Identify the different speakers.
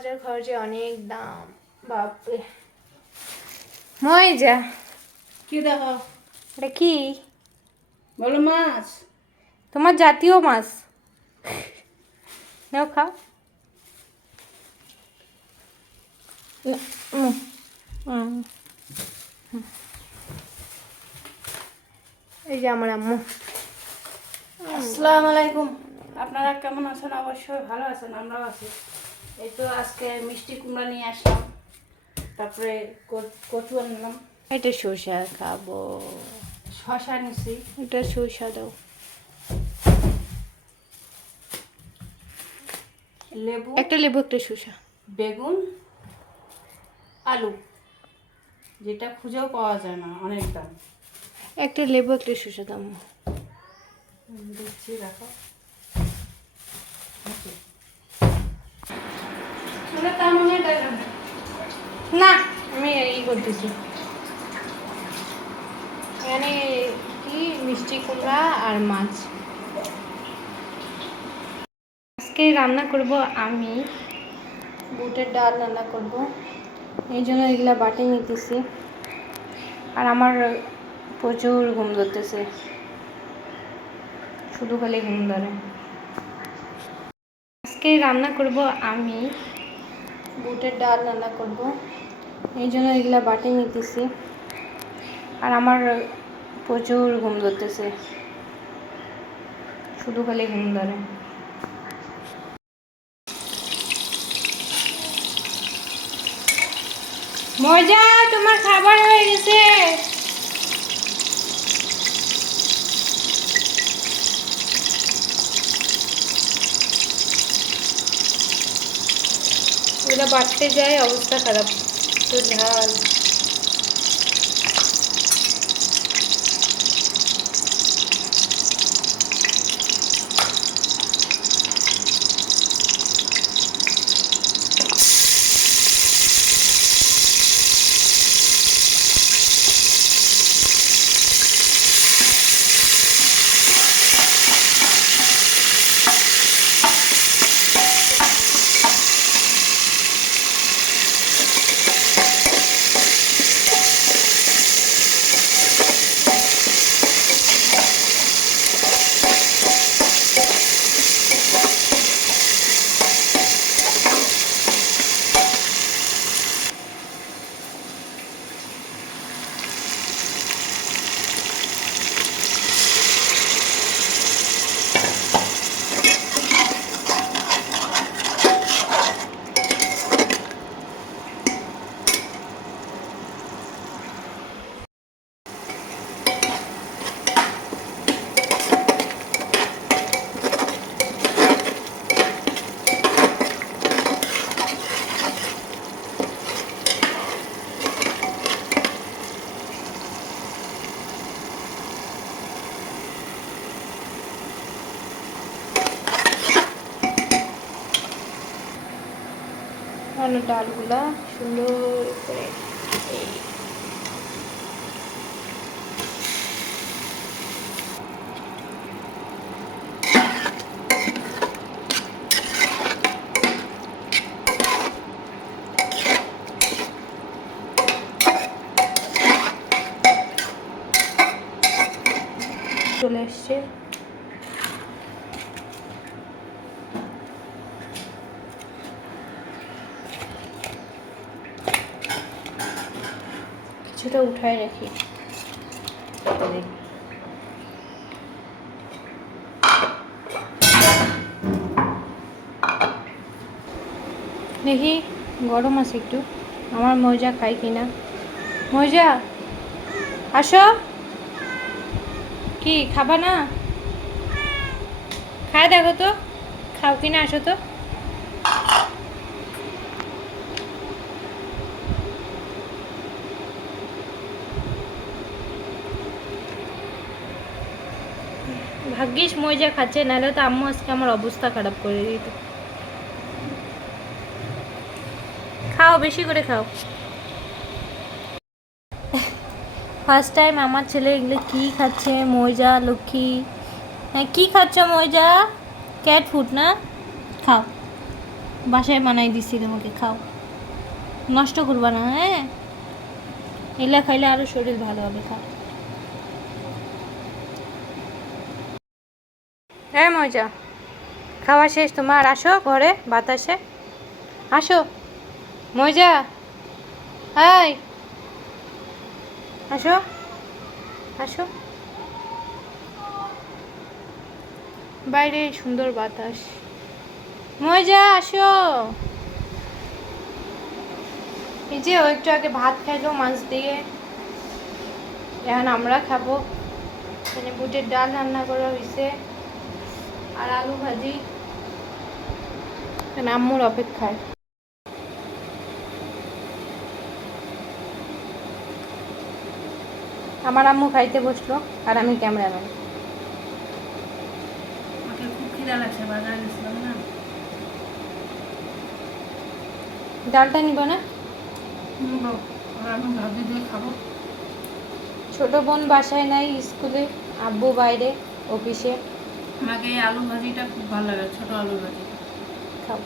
Speaker 1: বাজার খরচে অনেক দাম বাপরে। যা
Speaker 2: কি দেখো?
Speaker 1: এটা কি?
Speaker 2: বলো মাছ।
Speaker 1: তোমার জাতীয় মাছ। নাও খাও। এই যে আমার আম্মু।
Speaker 2: আসসালামু আলাইকুম। আপনারা কেমন আছেন? অবশ্যই ভালো আছেন আমরাও আছি। এই তো আজকে মিষ্টি কুমড়া নিয়ে আসলাম। তারপরে কচু আনলাম।
Speaker 1: এটা শসা খাব।
Speaker 2: শশা নিছি
Speaker 1: এটা শসা দাও।
Speaker 2: লেবু।
Speaker 1: একটা লেবু একটা শসা
Speaker 2: বেগুন আলু। যেটা খুঁজেও পাওয়া যায় না অনেক দাম।
Speaker 1: একটা লেবু একটা শসা আম্মু।
Speaker 2: দিচ্ছি রাখো
Speaker 1: না, আমি ই করতেছি। এখানে কি, মিষ্টি কুমড়া আর মাছ। আজকে রান্না করব আমি। বুটের ডাল রান্না করব। এই জন্য এগুলা বাটি নিতেছি। আর আমার প্রচুর ঘুম ধরতেছে। শুধু খালি ঘুম ধরে। আজকে রান্না করব আমি। বুটের ডাল রান্না করব। এই জন্য এগুলা বাটি নিতেছি। আর আমার প্রচুর ঘুম ধরতেছে। শুধু খালি ঘুম ধরে। মজা, তোমার খাবার হয়ে গেছে। ওগুলো বাড়তে যায় অবস্থা খারাপ তো ঝাল ভালো ডালগুলা সুন্দর করে চলে এসছে। কিছুটা উঠায় রাখি। দেখি, গরম আছে একটু। আমার মজা খাই কিনা। মজা আসো। কি, খাবা না? খায় দেখো তো, খাও কিনা, আসো তো। ভাগ্যিস মজা খাচ্ছে, নাহলে তো আম্মু আজকে আমার অবস্থা খারাপ করে দিত। খাও, বেশি করে খাও। ফার্স্ট টাইম আমার ছেলে এগুলো কী খাচ্ছে? ময়জা, লক্ষ্মী। হ্যাঁ কী খাচ্ছ ময়জা? ক্যাট ফুড না? খাও। বাসায় বানাই দিছি তোমাকে, খাও। নষ্ট করবা না হ্যাঁ? এগুলা খাইলে আরও শরীর ভালো হবে, খাও। হ্যাঁ মজা, খাওয়া শেষ, তোমার আসো ঘরে, বাতাসে। আসো। মজা হাই আসো। আসো। বাইরে সুন্দর বাতাস। মজা, আসো। এই যে একটু আগে ভাত খাইলো মাছ দিয়ে। এখন আমরা খাব। এখানে বুটের ডাল রান্না করা হয়েছে আর আলু ভাজি। আম্মুর অপেক্ষায়। আমার আম্মু খাইতে বসল আর আমি ক্যামেরাম্যান। ডালটা নিব না?
Speaker 2: হুম, বাবা, আর আমি ভাবি দিয়ে খাব।
Speaker 1: ছোট বোন বাসায় নাই স্কুলে আব্বু বাইরে অফিসে।
Speaker 2: আমাকে এই আলু ভাজিটা খুব ভালো লাগে ছোট আলু ভাজি।
Speaker 1: খাব।